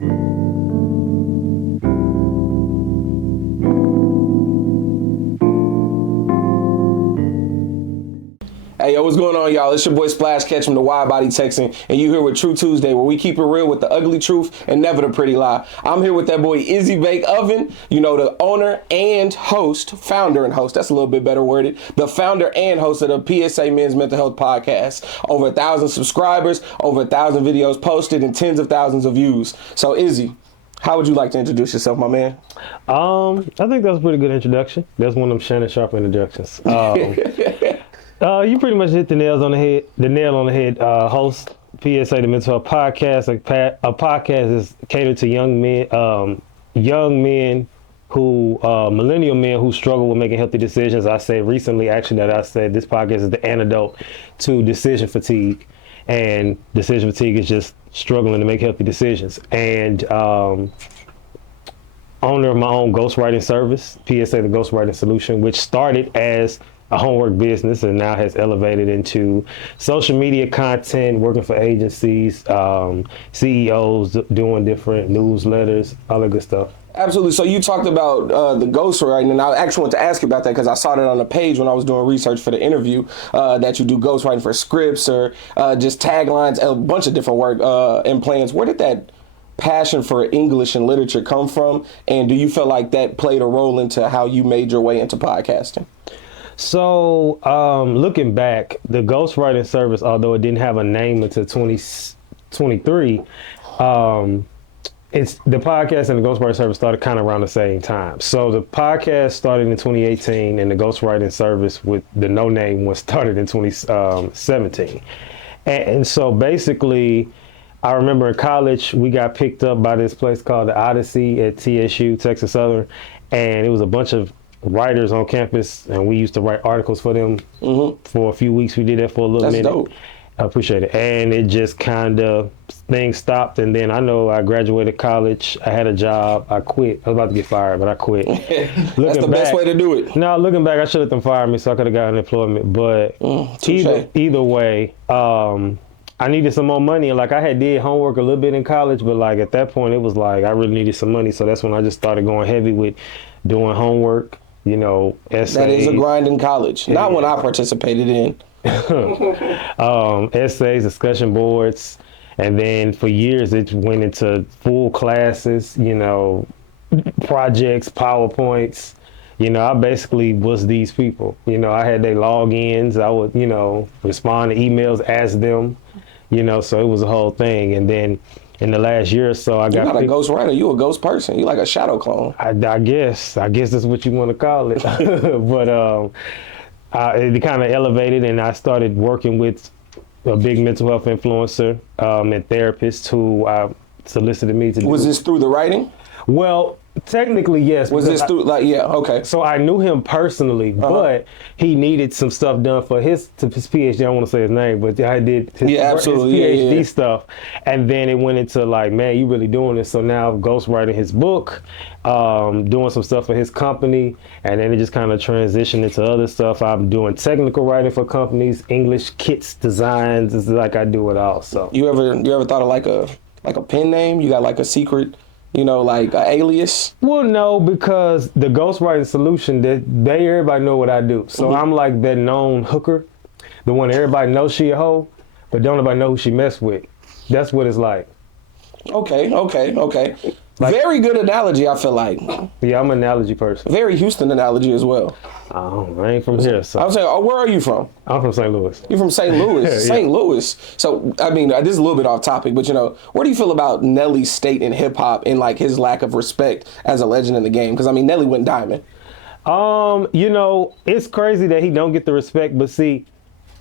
Hey, yo, what's going on, y'all? It's your boy Splash Catch from the Wide Body Texan, and you here with True Tuesday, where we keep it real with the ugly truth and never the pretty lie. I'm here with that boy Izzy Bake Oven, you know, the owner and host, founder and host, that's a little bit better worded, the founder and host of the PSA Men's Mental Health Podcast. Over 1,000 subscribers, over 1,000 videos posted, and tens of thousands of views. So, Izzy, how would you like to introduce yourself, my man? I think that was a pretty good introduction. That's one of them Shannon Sharp introductions. You pretty much hit the nail on the head. Host PSA the Mental Health Podcast. A podcast is catered to young men who millennial men who struggle with making healthy decisions. I said recently, actually, that I said this podcast is the antidote to decision fatigue, and decision fatigue is just struggling to make healthy decisions. And owner of my own ghostwriting service, PSA the Ghostwriting Solution, which started as a homework business and now has elevated into social media content, working for agencies, CEOs, doing different newsletters, all that good stuff. Absolutely. So you talked about the ghostwriting, and I actually want to ask you about that because I saw that on the page when I was doing research for the interview, that you do ghostwriting for scripts or just taglines, a bunch of different work and plans. Where did that passion for English and literature come from? And do you feel like that played a role into how you made your way into podcasting? So looking back, the ghostwriting service, although it didn't have a name until 2023, it's the podcast and the ghostwriting service started kind of around the same time. So the podcast started in 2018, and the ghostwriting service with the no name was started in 2017. And so basically, I remember in college we got picked up by this place called the Odyssey at TSU, Texas Southern, and it was a bunch of writers on campus, and we used to write articles for them for a few weeks. We did that for a little minute. Dope. I appreciate it. And it just kind of, things stopped. And then I know I graduated college. I had a job. I quit. I was about to get fired, but I quit. That's the best way to do it. No, looking back, I should have them fired me so I could have gotten employment. But either way, I needed some more money. And like I had did homework a little bit in college, but like at that point, it was like I really needed some money. So that's when I just started going heavy with doing homework. You know, essays. That is a grind in college. Yeah. Not when I participated in. Essays, discussion boards, and then for years it went into full classes, you know, projects, PowerPoints. You know, I basically was these people. You know, I had their logins. I would, you know, respond to emails, ask them, you know, so it was a whole thing. And then in the last year or so, I got. You're not a ghost writer. You a ghost person. You like a shadow clone. I guess that's what you want to call it. But it kind of elevated, and I started working with a big mental health influencer and therapist who solicited me to. Was this through the writing? Well, technically, yes. Was this through, like, yeah, okay. So I knew him personally, but he needed some stuff done for his PhD. I don't want to say his name, but I did his PhD stuff. And then it went into like, man, you really doing this. So now I'm ghostwriting his book, doing some stuff for his company. And then it just kind of transitioned into other stuff. I'm doing technical writing for companies, English kits, designs. It's like I do it all. So you ever thought of like a pen name? You got like a secret, you know, like an alias? Well, no, because the ghostwriting solution, everybody know what I do. So I'm like that known hooker, the one everybody knows she a hoe, but don't nobody know who she messed with. That's what it's like. Okay. Like, very good analogy, I feel like. Yeah, I'm an analogy person. Very Houston analogy as well. Oh, I ain't from here. So. I was saying, where are you from? I'm from St. Louis. You're from St. Louis? Yeah. St. Louis. So, I mean, this is a little bit off topic, but, you know, what do you feel about Nelly's state in hip-hop and, like, his lack of respect as a legend in the game? Because, I mean, Nelly went diamond. You know, it's crazy that he don't get the respect, but see,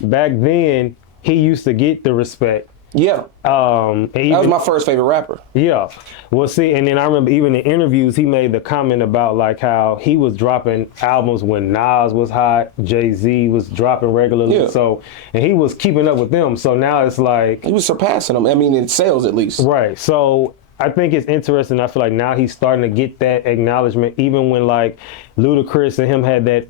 back then, he used to get the respect. Yeah. That was my first favorite rapper. Yeah. Well, see, and then I remember even in interviews, he made the comment about like how he was dropping albums when Nas was hot, Jay-Z was dropping regularly. Yeah. So, and he was keeping up with them. So now it's like. He was surpassing them. I mean, in sales at least. Right. So I think it's interesting. I feel like now he's starting to get that acknowledgement, even when like Ludacris and him had that.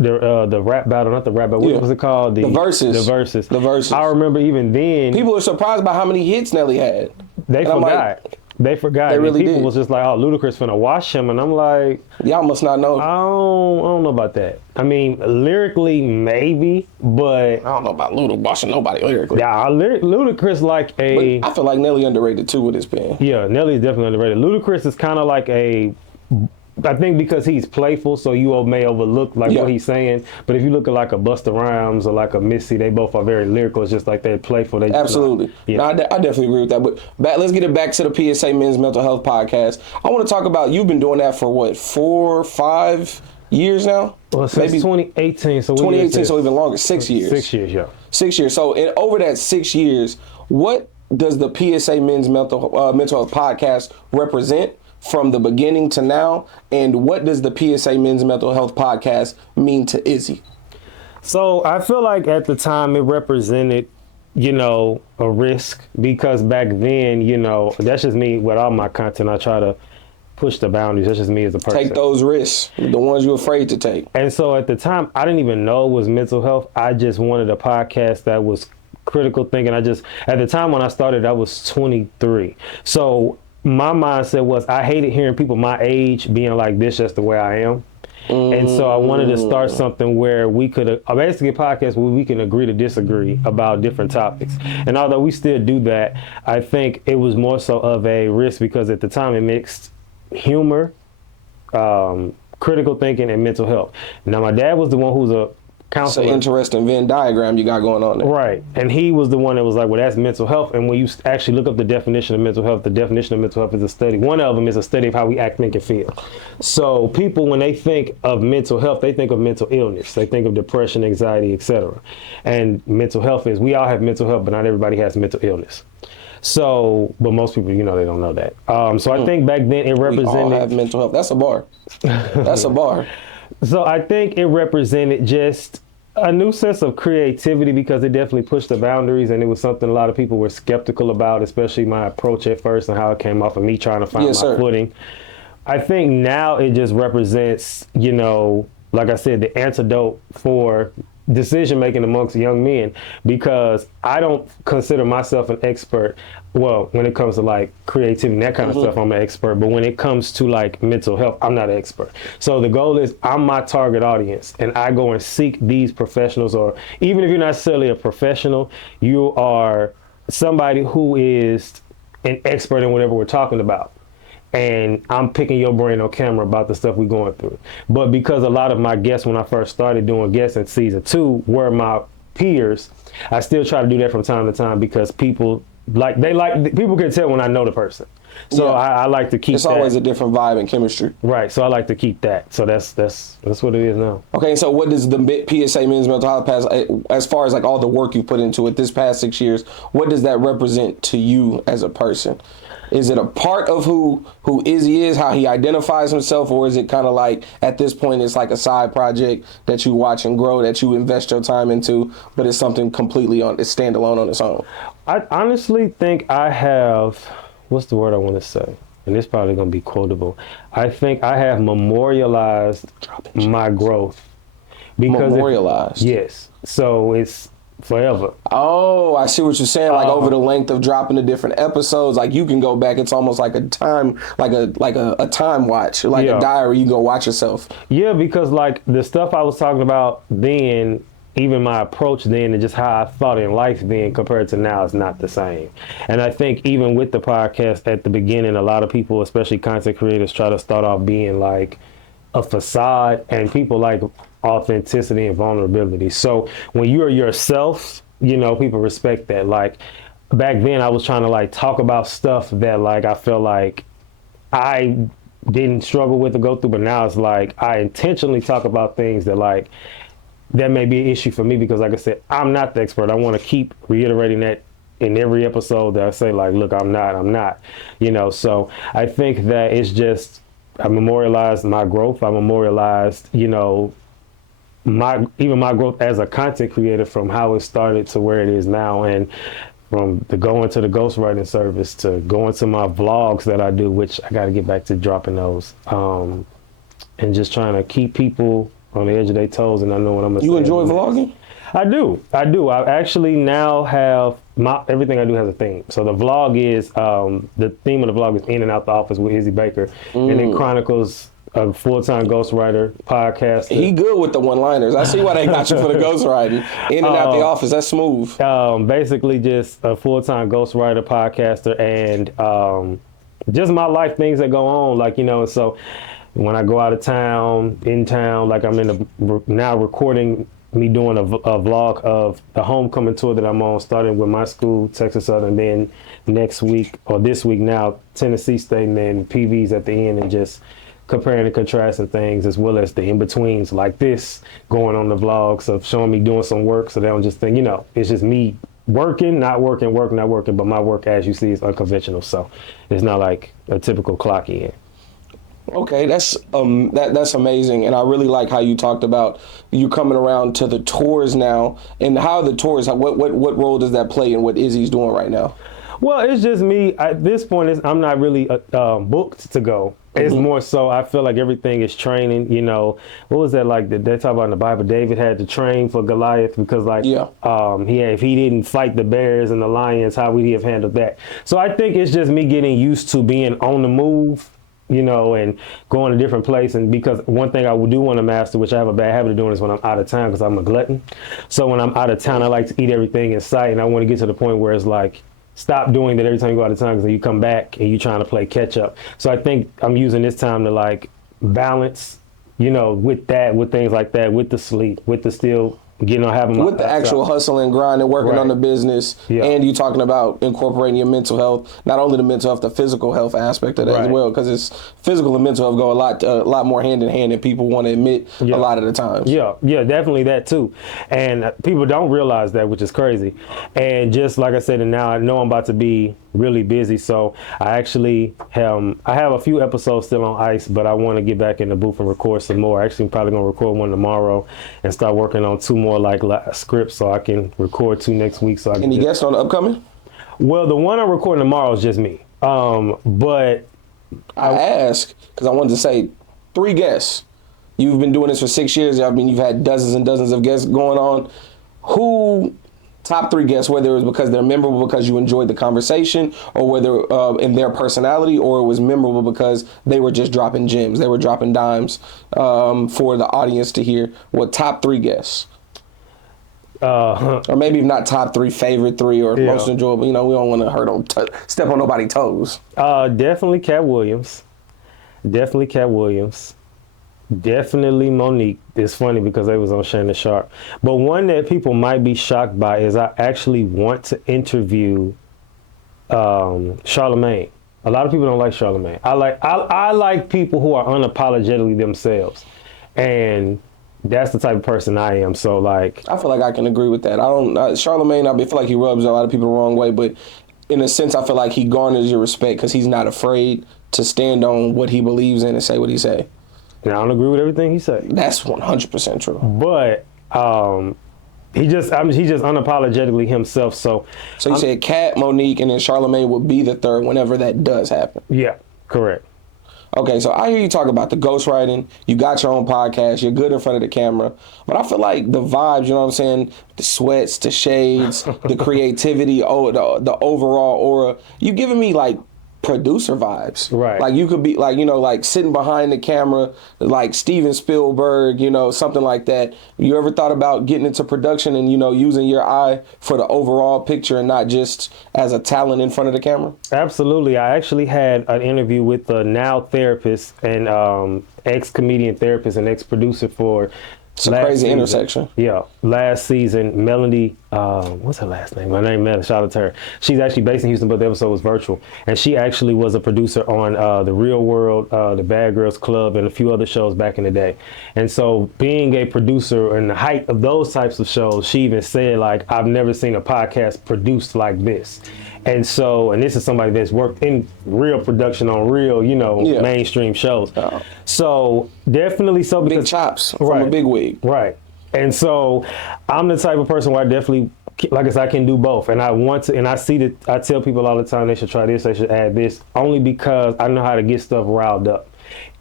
The rap battle, not the rap battle. What was it called? The Versus. The Versus. I remember even then. People are surprised by how many hits Nelly had. They forgot. They forgot. They really people did. was just like, oh, Ludacris finna wash him. And I'm like, Y'all must not know. I don't know about that. I mean, lyrically, maybe, but I don't know about Luda washing nobody lyrically. yeah, Ludacris like a... But I feel like Nelly underrated too with his pen. Yeah, Nelly's definitely underrated. Ludacris is kind of like a... I think because he's playful, so you may overlook like what he's saying. But if you look at like a Busta Rhymes or like a Missy, they both are very lyrical. It's just like they're playful. They Absolutely. No, I definitely agree with that. But let's get it back to the PSA Men's Mental Health Podcast. I want to talk about, you've been doing that for what, 4 or 5 years now? Well, since 2018. So 2018, so even longer. 6 years. 6 years, yeah. 6 years. So over that 6 years, what does the PSA Men's Mental Health Podcast represent from the beginning to now, and what does the PSA Men's Mental Health Podcast mean to Izzy? So I feel like at the time it represented, a risk, because back then, that's just me with all my content. I try to push the boundaries. That's just me as a person. Take those risks, the ones you're afraid to take. And so at the time, I didn't even know it was mental health. I just wanted a podcast that was critical thinking. At the time when I started, I was 23. So my mindset was, I hated hearing people my age being like, this just the way I am. And so I wanted to start something where we could, basically a podcast where we can agree to disagree about different topics. And although we still do that, I think it was more so of a risk because at the time it mixed humor, critical thinking, and mental health. Now my dad was the one who's a counselor. It's an interesting Venn diagram you got going on there. Right. And he was the one that was like, well, that's mental health. And when you actually look up the definition of mental health, the definition of mental health is a study. One of them is a study of how we act, think, and feel. So people, when they think of mental health, they think of mental illness. They think of depression, anxiety, etc. And mental health is, we all have mental health, but not everybody has mental illness. So, but most people, they don't know that. So I think back then it represented... We all have mental health. That's a bar. That's a bar. So I think it represented just a new sense of creativity because it definitely pushed the boundaries, and it was something a lot of people were skeptical about, especially my approach at first and how it came off of me trying to find my footing. I think now it just represents, like I said, the antidote for decision making amongst young men, because I don't consider myself an expert. Well, when it comes to like creativity and that kind of stuff, I'm an expert. But when it comes to like mental health, I'm not an expert. So the goal is, I'm my target audience, and I go and seek these professionals, or even if you're not necessarily a professional, you are somebody who is an expert in whatever we're talking about. And I'm picking your brain on camera about the stuff we're going through. But because a lot of my guests, when I first started doing guests in season 2, were my peers, I still try to do that from time to time because people can tell when I know the person. So I like to keep It's always a different vibe and chemistry. Right. So I like to keep that. So that's what it is now. Okay. So what does the PSA Men's Mental Health Pass, as far as like all the work you put into it this past 6 years, what does that represent to you as a person? Is it a part of who Izzy is, how he identifies himself, or is it kind of like, at this point, it's like a side project that you watch and grow, that you invest your time into, but it's something completely it's standalone on its own? I honestly think I have, what's the word I want to say? And it's probably going to be quotable. I think I have memorialized my growth. Memorialized? Yes. So it's forever. Oh, I see what you're saying. Like over the length of dropping the different episodes, like you can go back. It's almost like a time, like a time watch, like a diary. You go watch yourself. Yeah, because like the stuff I was talking about then, even my approach then, and just how I thought in life then compared to now is not the same. And I think even with the podcast at the beginning, a lot of people, especially content creators, try to start off being like a facade, and people like authenticity and vulnerability. So when you are yourself, people respect that. Like back then I was trying to like talk about stuff that like I felt like I didn't struggle with to go through, but now it's like I intentionally talk about things that like that may be an issue for me, because like I said, I'm not the expert. I want to keep reiterating that in every episode that I say like, look, I'm not, so I think that it's just, I memorialized my growth. I memorialized, my growth as a content creator, from how it started to where it is now, and from the going to the ghostwriting service to going to my vlogs that I do, which I got to get back to dropping those, and just trying to keep people on the edge of their toes. And I know what I'm gonna say. You enjoy vlogging? I do. I actually now have everything I do has a theme. So the vlog is the theme of the vlog is In and Out the Office with Izzy Baker, and it chronicles a full-time ghostwriter, podcaster. He good with the one-liners. I see why they got you for the ghostwriting. In and out the office, that's smooth. Basically just a full-time ghostwriter, podcaster, and just my life, things that go on. Like, you know, so when I go out of town, in town, like I'm now recording me doing a vlog of the homecoming tour that I'm on, starting with my school, Texas Southern, then next week, or this week now, Tennessee State, and then PVs at the end, and just comparing and contrasting things, as well as the in-betweens like this, going on the vlogs of showing me doing some work, so they don't just think, you know, it's just me working, not working, work, not working, but my work, as you see, is unconventional, so it's not like a typical clock in. Okay, that's amazing, and I really like how you talked about you coming around to the tours now, and how the tours. What role does that play in what Izzy's doing right now? Well, it's just me at this point. I'm not really booked to go. It's more so I feel like everything is training. You know, what was that like? They talk about in the Bible, David had to train for Goliath because if he didn't fight the bears and the lions, how would he have handled that? So I think it's just me getting used to being on the move, you know, and going to different places. And because one thing I do want to master, which I have a bad habit of doing, is when I'm out of town, because I'm a glutton. So when I'm out of town, I like to eat everything in sight, and I want to get to the point where it's like, stop doing that every time you go out of town, because you come back and you're trying to play catch up. So I think I'm using this time to like balance, you know, with things like that, with the sleep, with the still, you know, having with the actual hustle and grind and working on the business, and you talking about incorporating your mental health, not only the mental health, the physical health aspect of that as well, because it's physical and mental health go a lot more hand in hand than people want to admit a lot of the times. Yeah, definitely that too, and people don't realize that, which is crazy. And just like I said, and now I know I'm about to be really busy, so I actually have a few episodes still on ice, but I want to get back in the booth and record some more. Actually, I'm probably gonna record one tomorrow and start working on 2 more like scripts, so I can record 2 next week. So any guests on the upcoming? Well, the one I'm recording tomorrow is just me. But I ask because I wanted to say 3 guests. You've been doing this for 6 years. I mean, you've had dozens and dozens of guests going on. Who? Top 3 guests, whether it was because they're memorable because you enjoyed the conversation, or whether in their personality, or it was memorable because they were just dropping gems, they were dropping dimes for the audience to hear. What top 3 guests? Or maybe if not top 3, favorite 3 or most enjoyable. You know, we don't want to step on nobody's toes. Definitely Cat Williams. Definitely Monique. It's funny because they was on Shannon Sharp. But one that people might be shocked by is I actually want to interview Charlamagne. A lot of people don't like Charlamagne. I like people who are unapologetically themselves, and that's the type of person I am. So like, I feel like I can agree with that. Charlamagne, I feel like he rubs a lot of people the wrong way, but in a sense, I feel like he garners your respect because he's not afraid to stand on what he believes in and say what he say. And I don't agree with everything he said. That's 100% true. But he's just unapologetically himself. So you said Kat, Monique, and then Charlamagne would be the third whenever that does happen. Yeah, correct. Okay, so I hear you talk about the ghostwriting. You got your own podcast. You're good in front of the camera. But I feel like the vibes, you know what I'm saying? The sweats, the shades, the creativity, the overall aura. You giving me like producer vibes. Right. Like you could be like, you know, like sitting behind the camera, like Steven Spielberg, you know, something like that. You ever thought about getting into production and, you know, using your eye for the overall picture and not just as a talent in front of the camera? Absolutely. I actually had an interview with a now therapist and ex-comedian therapist and ex-producer for It's a crazy season. intersection. Yeah, last season, Melanie, what's her last name? My name, Melanie, shout out to her. She's actually based in Houston, but the episode was virtual. And she actually was a producer on The Real World, The Bad Girls Club, and a few other shows back in the day. And so being a producer in the height of those types of shows, she even said, like, I've never seen a podcast produced like this. And so, and this is somebody that's worked in real production on real, you know, mainstream shows. Oh. So definitely so. Big chops from a big wig. Right. And so I'm the type of person where I definitely, like I said, I can do both. And I want to, and I see that, I tell people all the time they should try this, they should add this, only because I know how to get stuff riled up.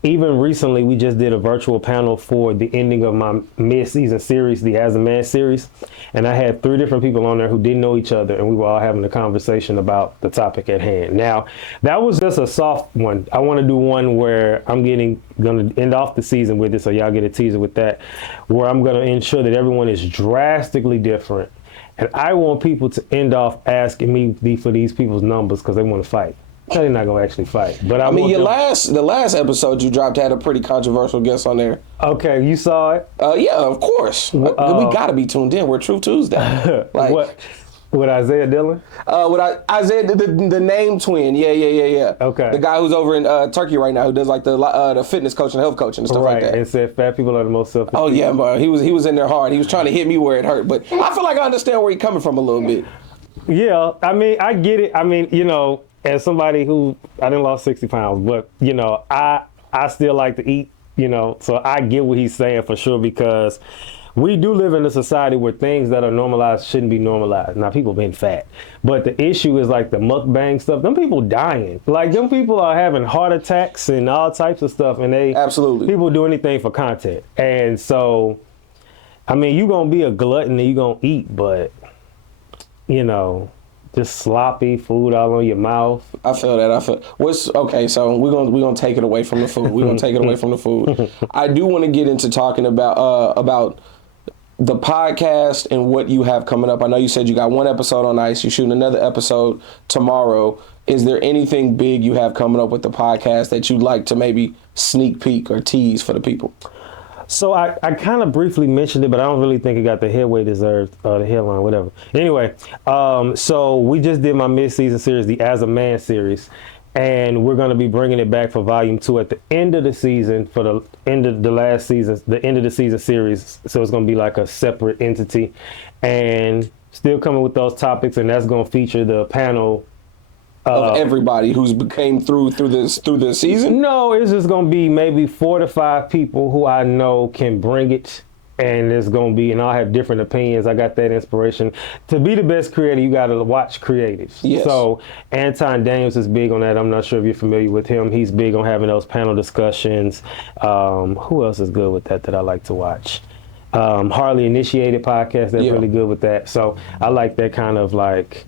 even recently, we just did a virtual panel for the ending of my mid-season series, the As a Man series. And I had 3 different people on there who didn't know each other, and we were all having a conversation about the topic at hand. Now, that was just a soft one. I want to do one where I'm going to end off the season with it, so y'all get a teaser with that, where I'm going to ensure that everyone is drastically different. And I want people to end off asking me for these people's numbers because they want to fight. They're not gonna actually fight, but I mean, the last episode you dropped had a pretty controversial guest on there. Okay, you saw it? Yeah, of course. We gotta be tuned in. We're True Tuesday. Like what? With Isaiah Dillon? Isaiah, the name twin. Yeah. Okay. The guy who's over in Turkey right now, who does like the fitness coach and health coaching and stuff like that. And said fat people are the most selfish. Oh yeah, bro. He was in there hard. He was trying to hit me where it hurt, but I feel like I understand where he's coming from a little bit. Yeah, I mean, I get it. I mean, as somebody who I didn't lost 60 pounds, but I still like to eat, so I get what he's saying for sure, because we do live in a society where things that are normalized shouldn't be normalized. Now, people been fat, but the issue is like the mukbang stuff. Them people dying, like them people are having heart attacks and all types of stuff, and absolutely people do anything for content. And so, I mean, you gonna be a glutton and you gonna eat, but just sloppy food all on your mouth. I feel that. Okay, so we're gonna take it away from the food. We're gonna take it away from the food. I do want to get into talking about the podcast and what you have coming up. I know you said you got 1 episode on ice. You're shooting another episode tomorrow. Is there anything big you have coming up with the podcast that you'd like to maybe sneak peek or tease for the people? So I kind of briefly mentioned it, but I don't really think it got the headway deserved, the headline, whatever. Anyway, so we just did my mid-season series, the As a Man series, and we're going to be bringing it back for volume 2 at the end of the season, for the end of the last season, the end of the season series. So it's going to be like a separate entity, and still coming with those topics, and that's going to feature the panel of everybody who's came through the season? No, it's just gonna be maybe 4 to 5 people who I know can bring it, and it's gonna be, and I'll have different opinions. I got that inspiration. To be the best creator, you gotta watch creatives. Yes. So Anton Daniels is big on that. I'm not sure if you're familiar with him. He's big on having those panel discussions. Who else is good with that I like to watch? Harley Initiated podcast, that's really good with that. So I like that kind of like,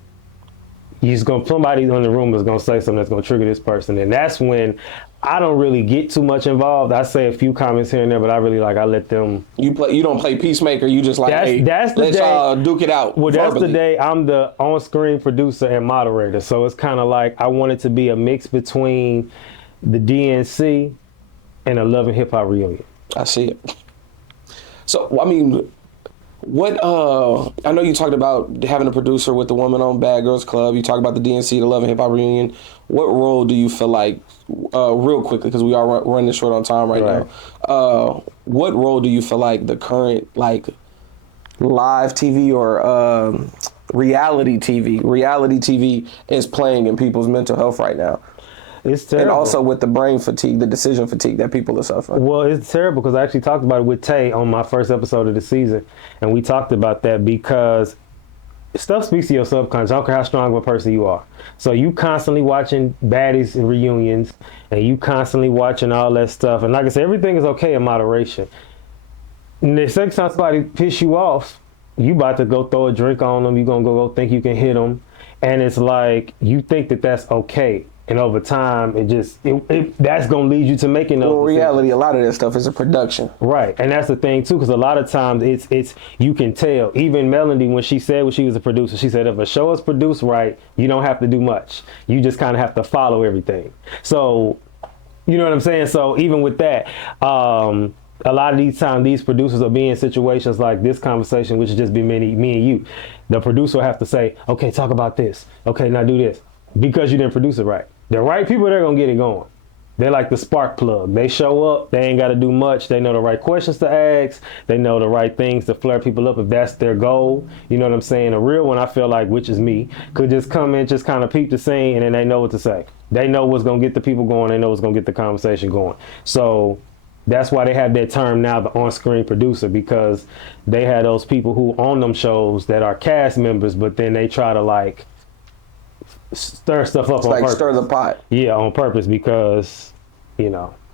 somebody in the room is gonna say something that's gonna trigger this person, and that's when I don't really get too much involved. I say a few comments here and there, but I let them. You don't play peacemaker. You just like, let's y'all duke it out. Well, verbally. That's the day I'm the on-screen producer and moderator, so it's kind of like I want it to be a mix between the DNC and a Love and Hip Hop reunion. I see it. So I mean, what I know you talked about having a producer with the Woman on Bad Girls Club. You talked about the DNC, the Love and Hip Hop reunion. What role do you feel like, real quickly, because we are running short on time right now. What role do you feel like the current like live TV or reality TV is playing in people's mental health right now? It's terrible. And also with the brain fatigue, the decision fatigue that people are suffering. Well, it's terrible because I actually talked about it with Tay on my first episode of the season. And we talked about that because stuff speaks to your subconscious. I don't care how strong of a person you are. So you constantly watching baddies and reunions, and you constantly watching all that stuff. And like I said, everything is okay in moderation. And the second time somebody piss you off, you about to go throw a drink on them. You're going to go think you can hit them. And it's like, you think that that's okay. And over time, that's going to lead you to making those decisions. Reality, a lot of that stuff is a production. Right. And that's the thing, too, because a lot of times it's you can tell. Even Melody, when she was a producer, she said, if a show is produced right, you don't have to do much. You just kind of have to follow everything. So, you know what I'm saying? So even with that, a lot of these times, these producers will be in situations like this conversation, which is just be me and you. The producer will have to say, okay, talk about this. Okay, now do this. Because you didn't produce it right. The right people, they're going to get it going. They're like the spark plug. They show up. They ain't got to do much. They know the right questions to ask. They know the right things to flare people up if that's their goal. You know what I'm saying? A real one, I feel like, which is me, could just come in, just kind of peep the scene, and then they know what to say. They know what's going to get the people going. They know what's going to get the conversation going. So that's why they have that term now, the on-screen producer, because they have those people who own them shows that are cast members, but then they try to like stir stuff up on purpose. Stir the pot. Yeah, on purpose, because,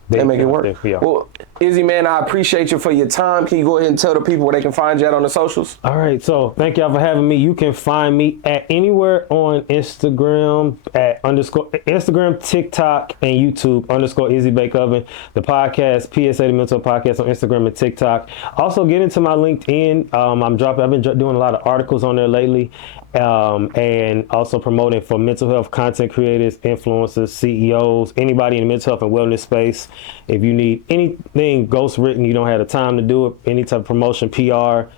They make it work. Yeah. Well, Izzy, man, I appreciate you for your time. Can you go ahead and tell the people where they can find you at on the socials? All right, so thank y'all for having me. You can find me at anywhere on Instagram at Instagram, TikTok, and YouTube _Izzy Bake Oven. The podcast, PSA the Mental Podcast on Instagram and TikTok. Also get into my LinkedIn. I've been doing a lot of articles on there lately. And also promoting for mental health content creators, influencers, CEOs, anybody in the mental health and wellness space. If you need anything ghostwritten, you don't have the time to do it, any type of promotion, PR,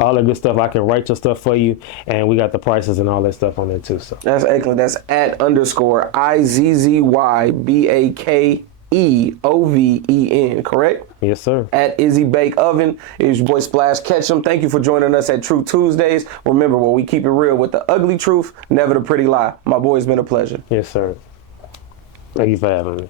all that good stuff, I can write your stuff for you. And we got the prices and all that stuff on there too. So that's excellent. That's at _IZZYBAKEOVEN, correct? yes, sir. At Izzy Bake Oven. It's your boy Splash Ketchum. Thank you for joining us at True Tuesdays. Remember, where we keep it real with the ugly truth, never the pretty lie. My boy, it's been a pleasure. Yes, sir. Thank you for having me.